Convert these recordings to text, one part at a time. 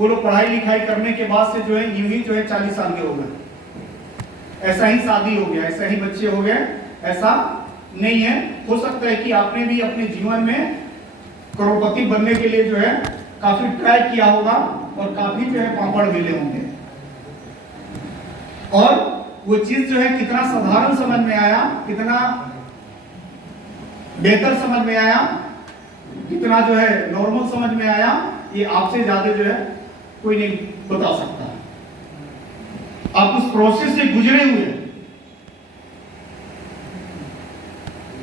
वो लोग पढ़ाई लिखाई करने के बाद से जो है यूं ही जो है 40 साल के हो गए, ऐसा ही शादी हो गया, ऐसा ही बच्चे हो गए, ऐसा नहीं है। हो सकता है कि आपने भी अपने जीवन में करोड़पति बनने के लिए जो है काफी ट्राई किया होगा और काफी जो है पापड़ बेले होंगे, और वो चीज जो है कितना साधारण समझ में आया, कितना बेहतर समझ में आया, कितना जो है नॉर्मल समझ में आया, ये आपसे ज्यादा जो है कोई नहीं बता सकता। आप उस प्रोसेस से गुजरे हुए,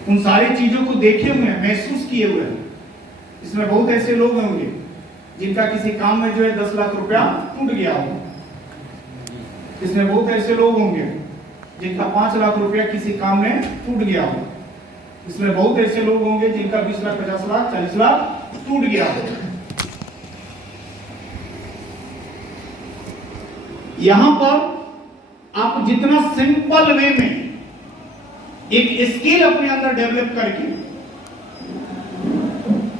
उन सारी चीजों को देखे हुए हैं, महसूस किए हुए हैं। इसमें बहुत ऐसे लोग होंगे जिनका किसी काम में जो है 10 लाख रुपया टूट गया हो। इसमें बहुत ऐसे लोग होंगे जिनका 5 लाख रुपया किसी काम में टूट गया हो। इसमें बहुत ऐसे लोग होंगे जिनका 20 लाख, 50 लाख, 40 लाख टूट गया हो। यहां पर आप जितना सिंपल वे में एक स्किल अपने अंदर डेवलप करके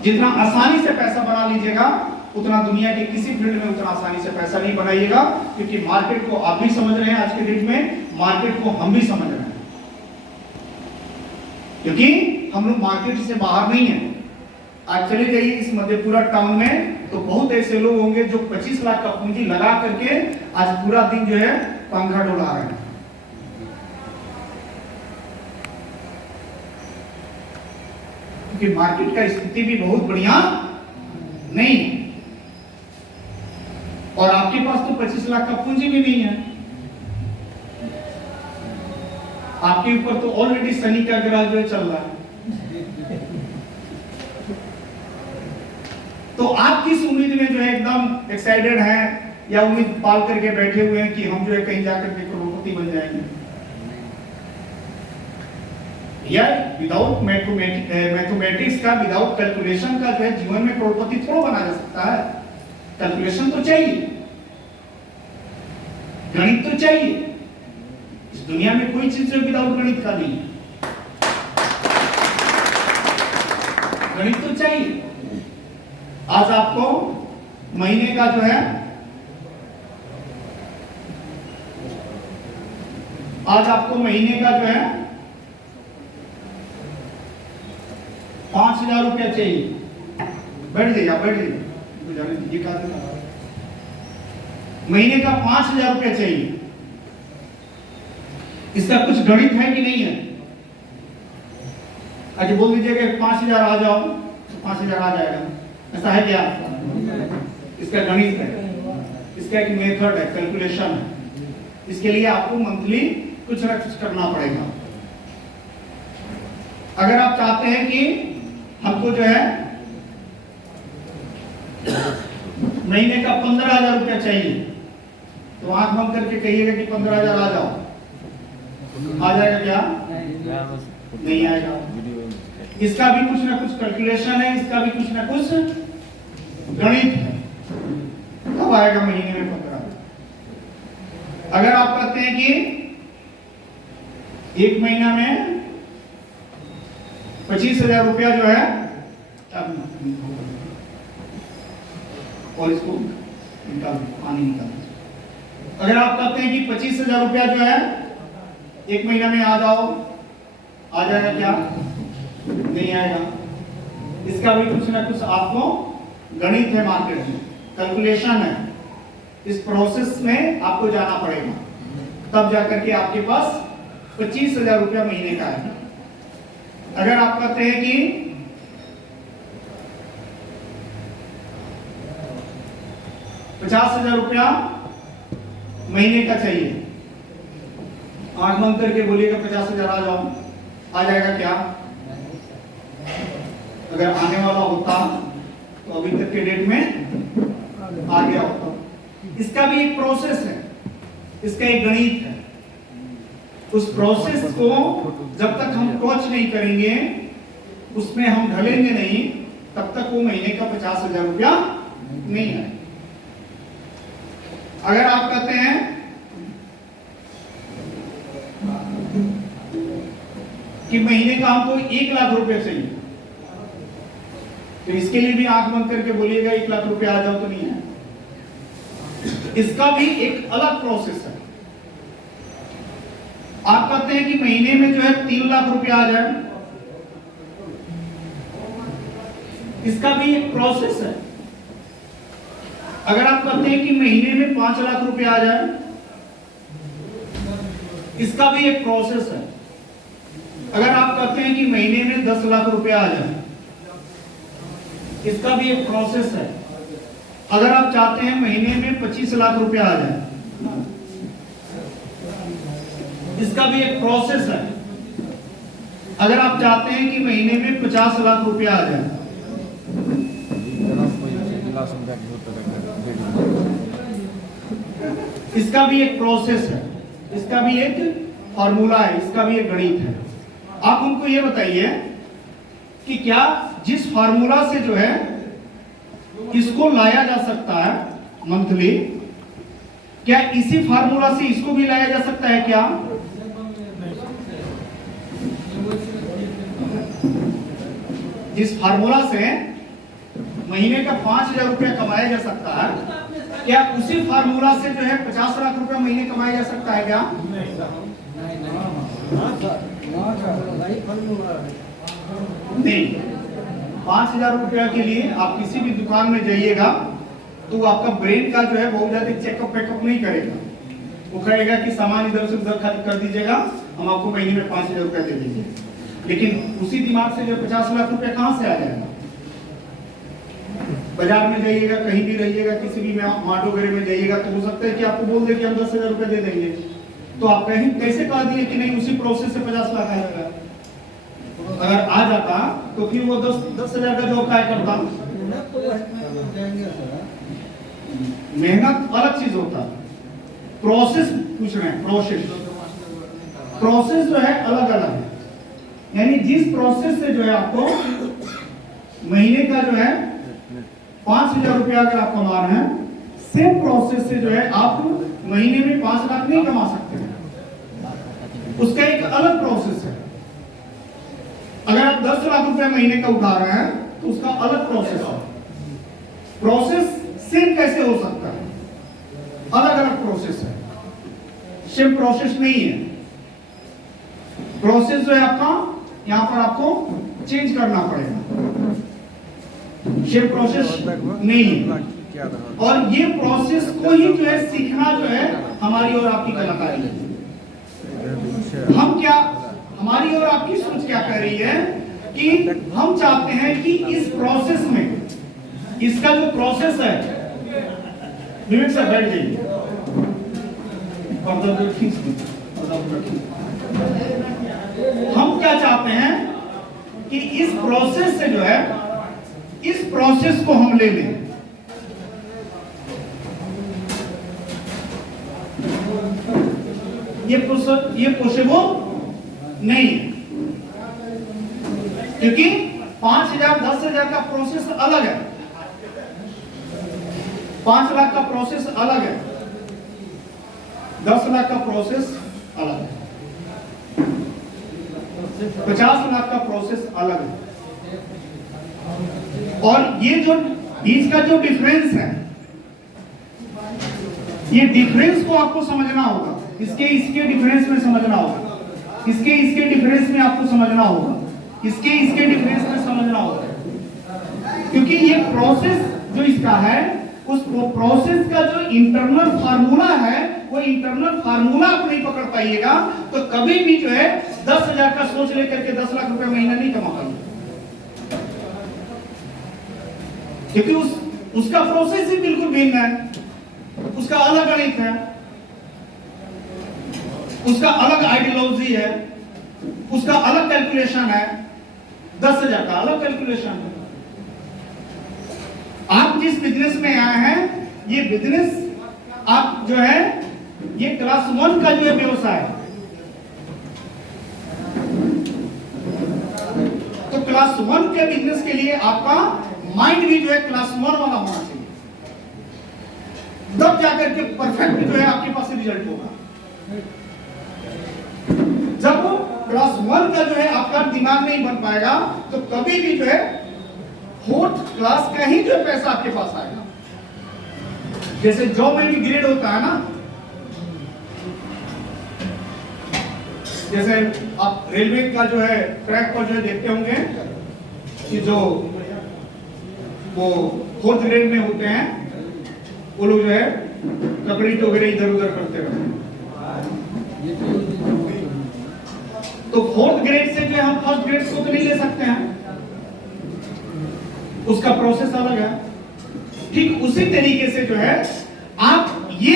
जितना आसानी से पैसा बना लीजिएगा, उतना दुनिया के किसी फील्ड में उतना आसानी से पैसा नहीं बनाइएगा, क्योंकि मार्केट को आप भी समझ रहे हैं, आज के डेट में मार्केट को हम भी समझ रहे हैं, क्योंकि हम लोग मार्केट से बाहर नहीं है। आज चले जाइए इस मधेपुरा टाउन में, तो बहुत ऐसे लोग होंगे जो 25 लाख का पूंजी लगा करके आज पूरा दिन जो है पंखा डोला रहे हैं। क्योंकि मार्केट का स्थिति भी बहुत बढ़िया नहीं है, और आपके पास तो 25 लाख का पूंजी भी नहीं है। आपके ऊपर तो ऑलरेडी शनि का ग्रह जो है चल रहा है। तो आप किस उम्मीद में जो है एकदम एक्साइटेड हैं या उम्मीद पाल करके बैठे हुए हैं कि हम जो है कहीं जाकर के करोड़पति बन जाएंगे? या विदाउट मैथमेटिक्स का, विदाउट कैलकुलेशन का जो है जीवन में करोड़पति थोड़ा बना जा सकता है। कैलकुलेशन तो चाहिए, गणित तो चाहिए। इस दुनिया में कोई चीज जो विदाउट गणित का नहीं है, गणित तो चाहिए। आज आपको महीने का जो है, आज आपको महीने का जो है 5,000 रुपया चाहिए। बैठ जाइए, आप बैठ जाइए, ये कहा था महीने का 5,000 रुपया चाहिए। इसका कुछ गणित है कि नहीं है? आज बोल दीजिएगा 5,000 आ जाओ, तो 5,000 आ जाएगा, ऐसा है क्या? इसका गणित है, इसका एक मेथड है, कैलकुलेशन है। इसके लिए आपको मंथली कुछ ना कुछ करना पड़ेगा। अगर आप चाहते हैं कि हमको जो है महीने का 15,000 रुपया चाहिए, तो आंख बंद करके कहिएगा कि 15,000 आ जाओ। आ जाएगा क्या? नहीं आएगा। इसका भी कुछ ना कुछ कैलकुलेशन है, इसका भी कुछ ना कुछ गणित है। कब आएगा महीने में 15? अगर आप कहते हैं कि एक महीना में 25,000 रुपया जो है, और इसको निकाल, पानी निकाल। अगर आप कहते हैं कि 25,000 रुपया जो है एक महीना में आ जाओ, आ जाएगा क्या? नहीं आएगा। इसका भी कुछ ना कुछ आपको गणित है, मार्केट में कैलकुलेशन है। इस प्रोसेस में आपको जाना पड़ेगा, तब जाकर के आपके पास 25,000 रुपया महीने का है। अगर आप कहते हैं कि 50,000 रुपया महीने का चाहिए, आंख बंद करके बोलिएगा 50,000 आ जाओ, आ जाएगा क्या? अगर आने वाला होता तो अभी तक के डेट में आ गया होता। इसका भी एक प्रोसेस है, इसका एक गणित है। उस प्रोसेस को जब तक हम टच नहीं करेंगे, उसमें हम ढलेंगे नहीं, तब तक वो महीने का 50,000 रुपया नहीं है। अगर आप कहते हैं कि महीने का हमको 1 लाख रुपया चाहिए, तो इसके लिए भी आंख बंद करके बोलिएगा 1 लाख रुपया आ जाओ, तो नहीं है। इसका भी एक अलग प्रोसेस है। आप कहते हैं कि महीने में जो है 3 लाख रुपया आ जाए, इसका भी एक प्रोसेस है। अगर आप कहते हैं कि महीने में 5 लाख रुपया आ जाए, इसका भी एक प्रोसेस है। अगर आप कहते हैं कि महीने में 10 लाख रुपया आ जाए, इसका भी एक प्रोसेस है। अगर आप चाहते हैं महीने में 25 लाख रुपया आ जाए, इसका भी एक प्रोसेस है। अगर आप चाहते हैं कि महीने में 50 लाख रुपया आ जाए, इसका भी एक प्रोसेस है, इसका भी एक फॉर्मूला है, इसका भी एक गणित है। आप हमको ये बताइए कि क्या जिस फॉर्मूला से जो है इसको लाया जा सकता है मंथली, क्या इसी फार्मूला से इसको भी लाया जा सकता है क्या? जिस फार्मूला से महीने का 5,000 रुपया कमाया जा सकता है, क्या उसी फार्मूला से जो है 50 लाख रुपया महीने कमाया जा सकता है क्या? नहीं। 5,000 रुपया के लिए आप किसी भी दुकान में जाइएगा तो आपका ब्रेन का जो है बहुत ज्यादा चेकअप वेकअप नहीं करेगा। वो कहेगा कि सामान इधर से उधर खर्च कर दीजिएगा, हम आपको महीने में 5,000 रुपया दे देंगे। लेकिन उसी दिमाग से जो 50 लाख रुपया कहां से आ जाएगा? बाजार में जाइएगा, कहीं भी रहिएगा, किसी भी मार्ट वगैरह में जाइएगा तो हो सकता है कि आपको बोल दे कि हम 10,000 रुपया दे देंगे। तो आप कहीं कैसे कह दिए कि नहीं उसी प्रोसेस से 50 लाख आएगा? अगर आ जाता तो फिर वो 10,000 का जॉब क्या करता? मेहनत अलग चीज होता है, प्रोसेस पूछ रहे हैं। प्रोसेस जो है अलग अलग है। यानी जिस प्रोसेस से जो है आपको महीने का जो है 5,000 रुपया अगर आप कमा रहे हैं, सेम प्रोसेस से जो है आप महीने में 5 लाख नहीं कमा सकते। उसका एक अलग प्रोसेस है। अगर आप 10 लाख रुपया महीने का उठा रहे हैं तो उसका अलग प्रोसेस है। प्रोसेस सेम कैसे हो सकता है? अलग अलग प्रोसेस है, सेम प्रोसेस नहीं है। प्रोसेस जो है आपका यहां पर आपको चेंज करना पड़ेगा, सेम प्रोसेस नहीं है। और ये प्रोसेस को ही जो है सीखना जो है हमारी और आपकी कलाकारी है। हम क्या, हमारी और आपकी सोच क्या कह रही है कि हम चाहते हैं कि इस प्रोसेस में, इसका जो प्रोसेस है, विवेक सर बैठ जाइए, हम क्या चाहते हैं कि इस प्रोसेस से जो है, इस प्रोसेस को हम ले लें। ये पॉसिबल नहीं है, क्योंकि 5,000 10,000 का प्रोसेस अलग है, 5 लाख का प्रोसेस अलग है, 10 लाख का प्रोसेस अलग है, 50 लाख का प्रोसेस अलग है। और ये जो बीच का जो डिफरेंस है, ये डिफरेंस को आपको समझना होगा। इसके डिफरेंस में समझना होगा, इसके डिफरेंस में आपको समझना होगा, इसके डिफरेंस में समझना होगा। क्योंकि ये प्रोसेस जो इसका है, उस प्रोसेस का जो इंटरनल फार्मूला है, वो इंटरनल फार्मूला आप नहीं पकड़ पाइएगा तो कभी भी जो है 10,000 का सोच लेकर के 10 लाख रुपए महीना नहीं कमा पाएंगे। क्योंकि उसका प्रोसेस ही बिल्कुल भिन्न है, उसका अलग गणित है, उसका अलग आइडियोलॉजी है, उसका अलग कैलकुलेशन है, 10,000 का अलग कैलकुलेशन है। आप जिस बिजनेस में आए हैं, ये बिजनेस आप जो है, ये क्लास 1 का जो है व्यवसाय है। तो क्लास 1 के बिजनेस के लिए आपका माइंड भी जो है क्लास 1 वाला होना चाहिए, तब जाकर के परफेक्ट जो है आपके पास रिजल्ट होगा। जब क्लास 1 का जो है आपका दिमाग नहीं बन पाएगा तो कभी भी जो है 4th क्लास का ही जो है पैसा आपके पास आएगा। जैसे जॉब में भी ग्रेड होता है ना, जैसे आप रेलवे का जो है ट्रैक पर जो है देखते होंगे कि जो वो 4th ग्रेड में होते हैं वो लोग जो है ककड़ी टोकरी इधर उधर करते रहते हैं। तो 4th ग्रेड से जो है हम 1st ग्रेड को तो नहीं ले सकते हैं, उसका प्रोसेस अलग है। ठीक उसी तरीके से जो है आप ये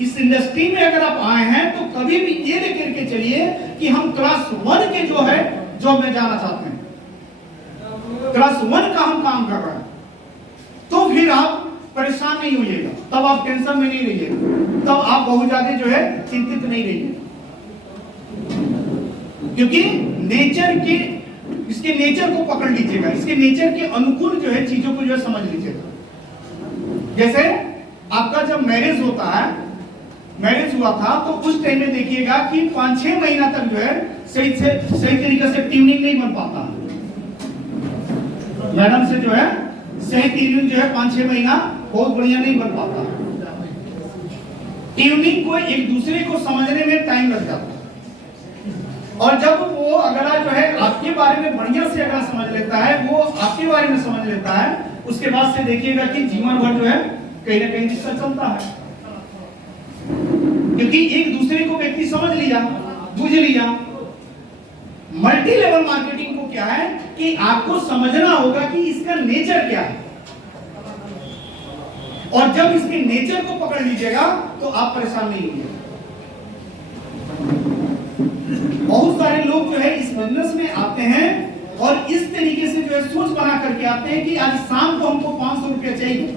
इस इंडस्ट्री में अगर आप आए हैं तो कभी भी ये लेकर के चलिए कि हम क्लास 1 के जो है जॉब में जाना चाहते हैं, क्लास 1 का हम काम कर रहे हैं, तो फिर आप परेशान नहीं होइएगा, तब आप टेंशन में नहीं रहिएगा, तब आप बहुत ज्यादा जो है चिंतित नहीं रहिएगा, क्योंकि नेचर के इसके नेचर को पकड़ लीजिएगा, इसके नेचर के अनुकूल जो है चीजों को जो है समझ लीजिएगा। जैसे आपका जब मैरिज होता है, मैरिज हुआ था तो उस टाइम में देखिएगा कि 5-6 महीना तक जो है सही तरीके से ट्यूनिंग नहीं बन पाता, मैडम से जो है सही ट्यूनिंग जो है 5-6 महीना बहुत बढ़िया नहीं बन पाता। ट्यूनिंग को एक दूसरे को समझने में टाइम लग जाता है, और जब वो अगला जो है आपके बारे में बढ़िया से अगर समझ लेता है, वो आपके बारे में समझ लेता है, उसके बाद से देखिएगा कि जीवन भर जो है कहीं ना कहीं रिश्ता चलता है, क्योंकि एक दूसरे को व्यक्ति समझ लिया, बुझ लिया। मल्टी लेवल मार्केटिंग को क्या है कि आपको समझना होगा कि इसका नेचर क्या है, और जब इसके नेचर को पकड़ लीजिएगा तो आप परेशान नहीं होंगे। बहुत सारे लोग जो है इस बिजनेस में आते हैं और इस तरीके से जो है सोच बना करके आते हैं कि आज शाम को हमको 500 रुपया चाहिए,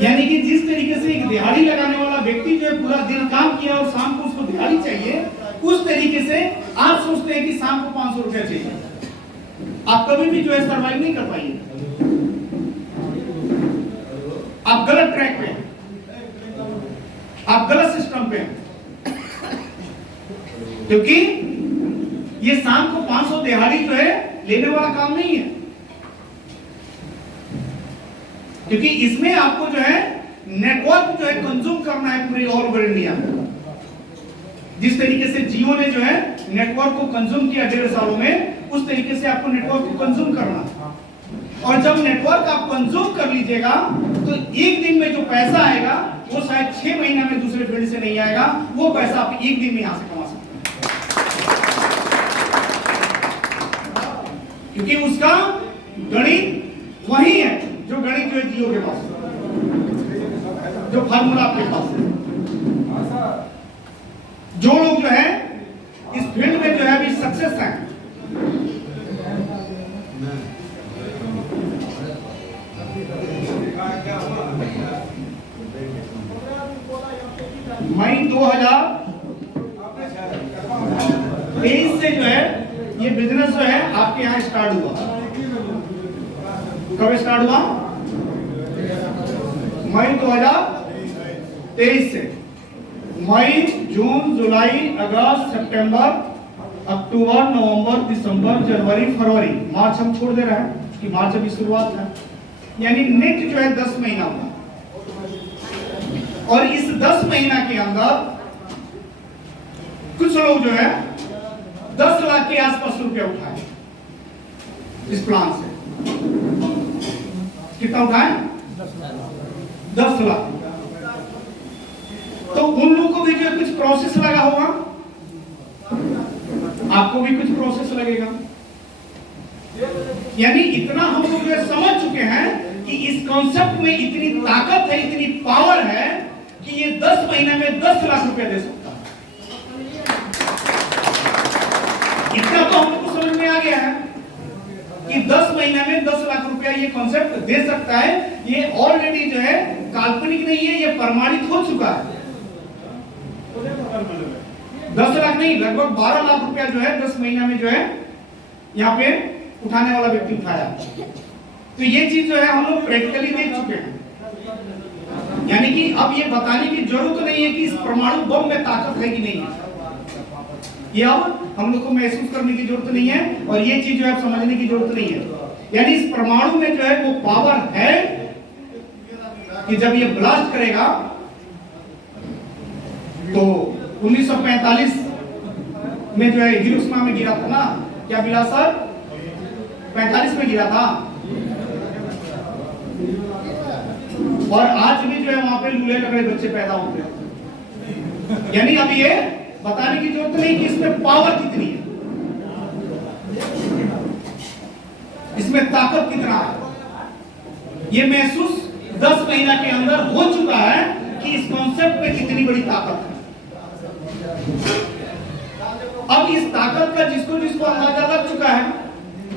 यानी कि जिस तरीके से एक दिहाड़ी लगाने वाला व्यक्ति जो है पूरा दिन काम किया और शाम को उसको दिहाड़ी चाहिए, उस तरीके से आप सोचते हैं कि शाम को 500 रुपया चाहिए। आप कभी भी जो है सर्वाइव नहीं कर पाएंगे, आप गलत ट्रैक पे हैं, आप गलत सिस्टम पे हैं, क्योंकि ये शाम को 500 दिहाड़ी जो है लेने वाला काम नहीं है, क्योंकि इसमें आपको जो है नेटवर्क जो है कंज्यूम करना है पूरी ऑल ओवर इंडिया में। जिस तरीके से जियो ने जो है नेटवर्क को कंज्यूम किया 1.5 सालों में, उस तरीके से आपको नेटवर्क को कंज्यूम करना है, और जब नेटवर्क आप कंज्यूम कर लीजिएगा तो एक दिन में जो पैसा आएगा वो शायद 6 महीना में दूसरे फील्ड से नहीं आएगा, वो पैसा आप एक दिन में यहां से कमा सकते हैं, क्योंकि उसका गणित वही है जो गणित जो है जियो के पास, जो फार्मूला आपके पास है। जो लोग जो है इस फील्ड में जो है अभी सक्सेस हैं, मई 2023 से जो है ये बिजनेस जो है आपके यहाँ स्टार्ट हुआ। कब स्टार्ट हुआ? मई 2023 से। मई, जून, जुलाई, अगस्त, सितंबर, अक्टूबर, नवंबर, दिसंबर, जनवरी, फरवरी, मार्च हम छोड़ दे रहे हैं कि मार्च अभी शुरुआत है, यानी नेट जो है 10 महीना हुआ। और इस 10 महीना के अंदर कुछ लोग जो है 10 लाख के आसपास रुपया उठाए इस प्लान से। कितना उठाए? 10 लाख। तो उन लोगों को भी जो कुछ प्रोसेस लगा होगा, आपको भी कुछ प्रोसेस लगेगा, यानी इतना हम लोग जो समझ चुके हैं कि इस कॉन्सेप्ट में इतनी ताकत है, इतनी पावर है कि ये 10 महीने में 10 लाख रुपया दे सकता है। इतना तो हम लोग को समझ में आ गया है कि 10 महीने में 10 लाख रुपया ये कॉन्सेप्ट दे सकता है। ये ऑलरेडी जो है काल्पनिक नहीं है, ये प्रमाणित हो चुका है। 10 लाख नहीं, लगभग 12 लाख रुपया जो है 10 महीना में जो है यहाँ पे उठाने वाला व्यक्ति उठाया। तो ये चीज जो है हम लोग प्रैक्टिकली देख चुके हैं, यानी कि अब ये बताने की जरूरत नहीं है कि इस परमाणु बम में ताकत है कि नहीं है, ये अब हम लोग को महसूस करने की जरूरत नहीं है, और ये चीज जो है समझने की जरूरत नहीं है। यानी इस परमाणु में जो है वो पावर है, कि जब ये ब्लास्ट करेगा तो 1945 में जो है हिरोशिमा में गिरा था ना, क्या गिरा सर? 45 में गिरा था। और आज भी जो है वहां पे लूले लगड़े बच्चे पैदा होते हैं। यानी अब ये बताने की जरूरत नहीं कि इसमें पावर कितनी है, इसमें ताकत कितना है। ये महसूस 10 महीना के अंदर हो चुका है कि इस कॉन्सेप्ट में कितनी बड़ी ताकत है। अब इस ताकत का जिसको जिसको अंदाजा लग चुका है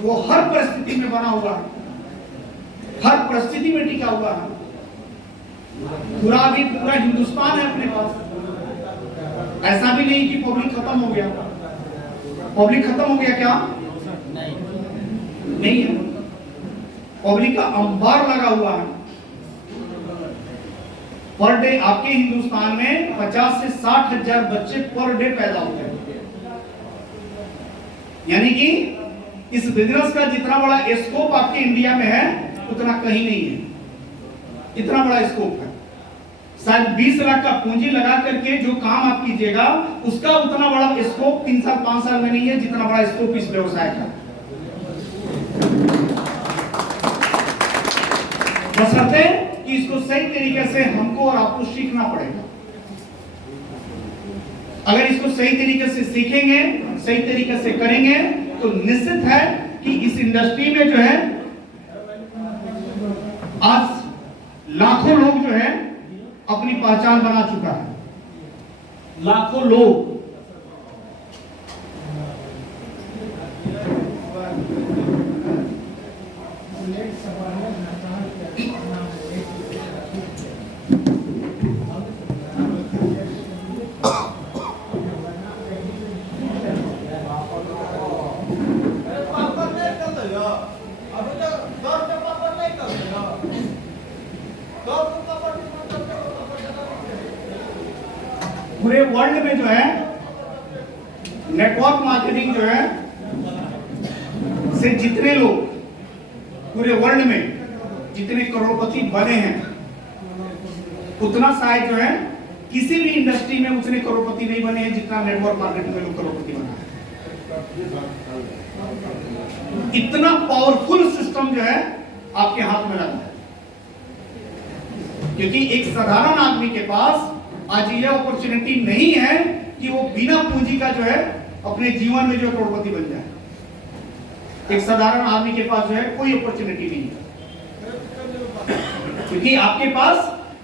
वो हर परिस्थिति में बना हुआ है, हर परिस्थिति में टिका हुआ है। पूरा हिंदुस्तान है अपने पास। ऐसा भी नहीं कि पब्लिक खत्म हो गया। पब्लिक खत्म हो गया क्या? नहीं है। पब्लिक का अंबार लगा हुआ है। पर डे आपके हिंदुस्तान में 50 से 60 हजार बच्चे पर डे पैदा होते हैं। यानी कि इस बिजनेस का जितना बड़ा स्कोप आपके इंडिया में है उतना कहीं नहीं है। इतना बड़ा स्कोप है। शायद 20 लाख का पूंजी लगा करके जो काम आप कीजिएगा उसका उतना बड़ा स्कोप 3 साल 5 साल में नहीं है जितना बड़ा स्कोप इस व्यवसाय का। बशर्ते कि इसको सही तरीके से हमको और आपको सीखना पड़ेगा। अगर इसको सही तरीके से सीखेंगे, सही तरीके से करेंगे तो निश्चित है कि इस इंडस्ट्री में जो है आज लाखों लोग जो है अपनी पहचान बना चुका है। लाखों लोग। पूरे वर्ल्ड में जो है नेटवर्क मार्केटिंग जो है से जितने लोग पूरे वर्ल्ड में जितने करोड़पति बने हैं उतना शायद जो है किसी भी इंडस्ट्री में उतने करोड़पति नहीं बने हैं जितना नेटवर्क मार्केटिंग में लोग करोड़पति बना है। इतना पावरफुल सिस्टम जो है आपके हाथ में लगा है। क्योंकि एक साधारण आदमी के पास आज ये अपॉर्चुनिटी नहीं है कि वो बिना पूंजी का जो है अपने जीवन में जो करोड़पति बन जाए। एक साधारण आदमी के पास जो है कोई अपॉर्चुनिटी नहीं है। क्योंकि आपके पास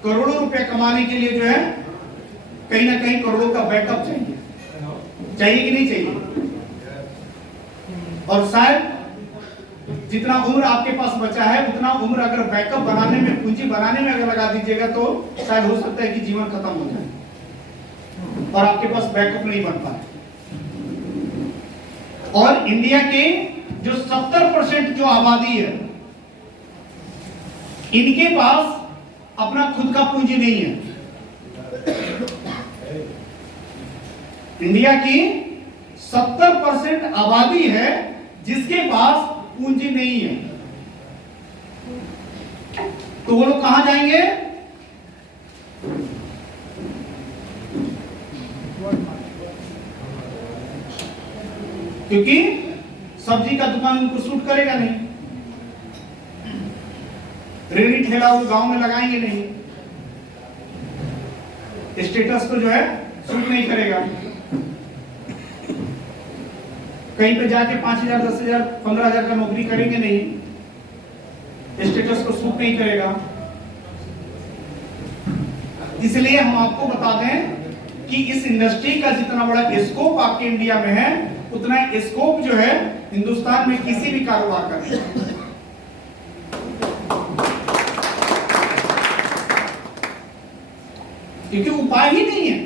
करोड़ों रुपए कमाने के लिए जो है कहीं ना कहीं करोड़ों का बैकअप चाहिए। चाहिए कि नहीं चाहिए? और शायद जितना उम्र आपके पास बचा है उतना उम्र अगर बैकअप बनाने में, पूंजी बनाने में अगर लगा दीजिएगा तो शायद हो सकता है कि जीवन खत्म हो जाए और आपके पास बैकअप नहीं बन पाए। और इंडिया के जो 70% जो आबादी है इनके पास अपना खुद का पूंजी नहीं है। इंडिया की 70% आबादी है जिसके पास पूंजी नहीं है। तो वो लोग कहां जाएंगे? क्योंकि सब्जी का दुकान उनको सूट करेगा नहीं, रेहड़ी ठेला वो गांव में लगाएंगे नहीं, स्टेटस को जो है सूट नहीं करेगा। कहीं पे जाके 5,000, 10,000, 15,000 का नौकरी करेंगे नहीं, स्टेटस को सूट नहीं करेगा। इसलिए हम आपको बता दें कि इस इंडस्ट्री का जितना बड़ा स्कोप आपके इंडिया में है उतना स्कोप जो है हिंदुस्तान में किसी भी कारोबार का नहीं। क्योंकि उपाय ही नहीं है,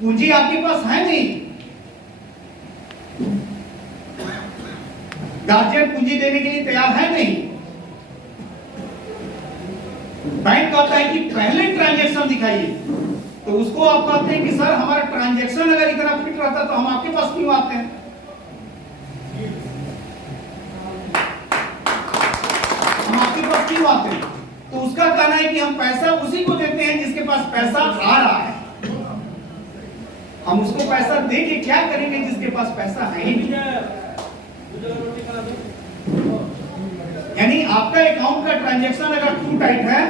पूंजी आपके पास है नहीं। गार्जियन पूंजी देने के लिए तैयार है नहीं। बैंक कहता है कि पहले ट्रांजैक्शन दिखाइए, तो उसको आप कहते हैं कि सर हमारा ट्रांजैक्शन अगर इतना फिट रहता तो हम आपके पास क्यों आते हैं? हम आपके पास क्यों आते हैं? तो उसका कहना है कि हम पैसा उसी को देते हैं जिसके पास पैसा आ रहा है। हम उसको पैसा दे के क्या करेंगे जिसके पास पैसा है ही नहीं। यानी आपका अकाउंट का ट्रांजैक्शन अगर टू टाइट है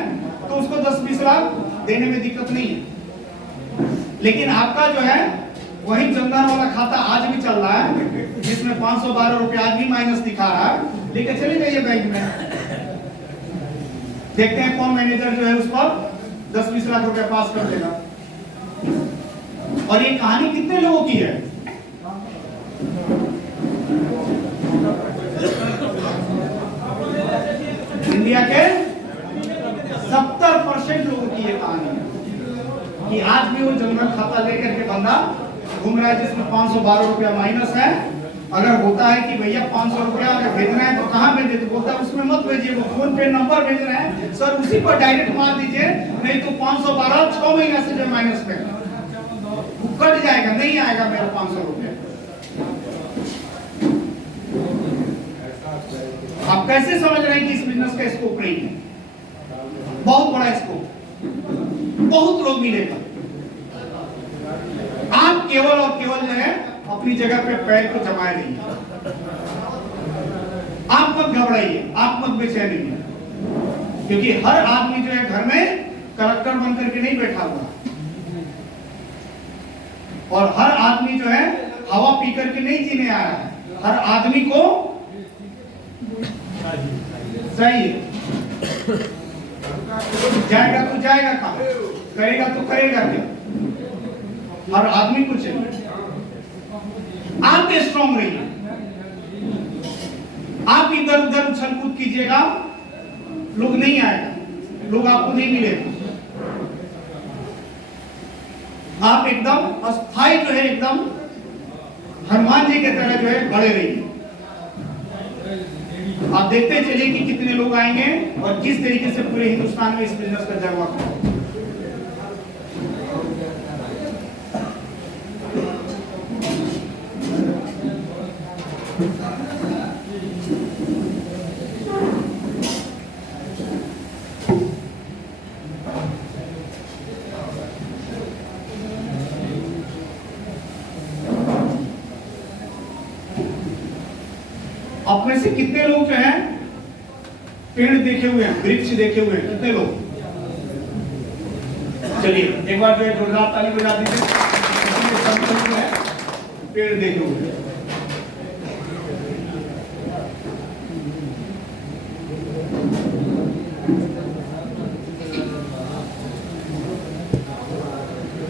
तो उसको 10-20 लाख देने में दिक्कत नहीं है। लेकिन आपका जो है वही जनधन वाला खाता आज भी चल रहा है, जिसमें 512 रुपए आज भी माइनस दिखा रहा है, लेके चले जाइए बैंक में, देखते हैं कौन मैनेजर जो है उस पर 10-20 लाख रुपए पास कर देगा। और ये कहानी कितने लोगों की है? इंडिया के 70% लोगों की ये कहानी है कि आज भी वो जनधन खाता लेकर के बंदा घूम रहा है जिसमें 512 रुपया माइनस है। अगर होता है कि भैया 500 रुपया अगर भेजना है तो कहाँ भेजे, तो बोलता है उसमें मत भेजिए, वो फोन पे नंबर भेज रहे हैं सर उसी पर डायरेक्ट मार दीजिए, नहीं तो 512 6 महीना से जो माइनस पे कट जाएगा, नहीं आएगा मेरा 500 रुपया। आप कैसे समझ रहे हैं कि इस बिजनेस का स्कोप नहीं है? बहुत बड़ा स्कोप, बहुत लोग मिलेगा। आप केवल और केवल जो है अपनी जगह पे पैर को जमाए रहिए, आप मत घबराइए, आप मत बेचैन रहिए, क्योंकि हर आदमी जो है घर में कलेक्टर बनकर के नहीं बैठा हुआ, और हर आदमी जो है हवा पी करके नहीं जीने आया है। हर आदमी को सही जाएगा तो जाएगा कहाँ, करेगा तो करेगा क्या, हर आदमी को चाहिए। आप स्ट्रॉन्ग रहिए, आप इधर उधर उछल कूद कीजिएगा, लोग नहीं आएगा, लोग आपको नहीं मिलेगा। आप एकदम अस्थायी जो है एकदम हनुमान जी की तरह जो है बड़े रहिए। आप देखते चलिए कि कितने लोग आएंगे और किस तरीके से पूरे हिंदुस्तान में इस बिजनेस का जलवा होगा। आप में से कितने लोग जो हैं पेड़ देखे हुए हैं, वृक्ष देखे हुए हैं? कितने लोग? चलिए एक बार जो है जोरदार ताली बजा दीजिए। पेड़ देखे हुए हैं।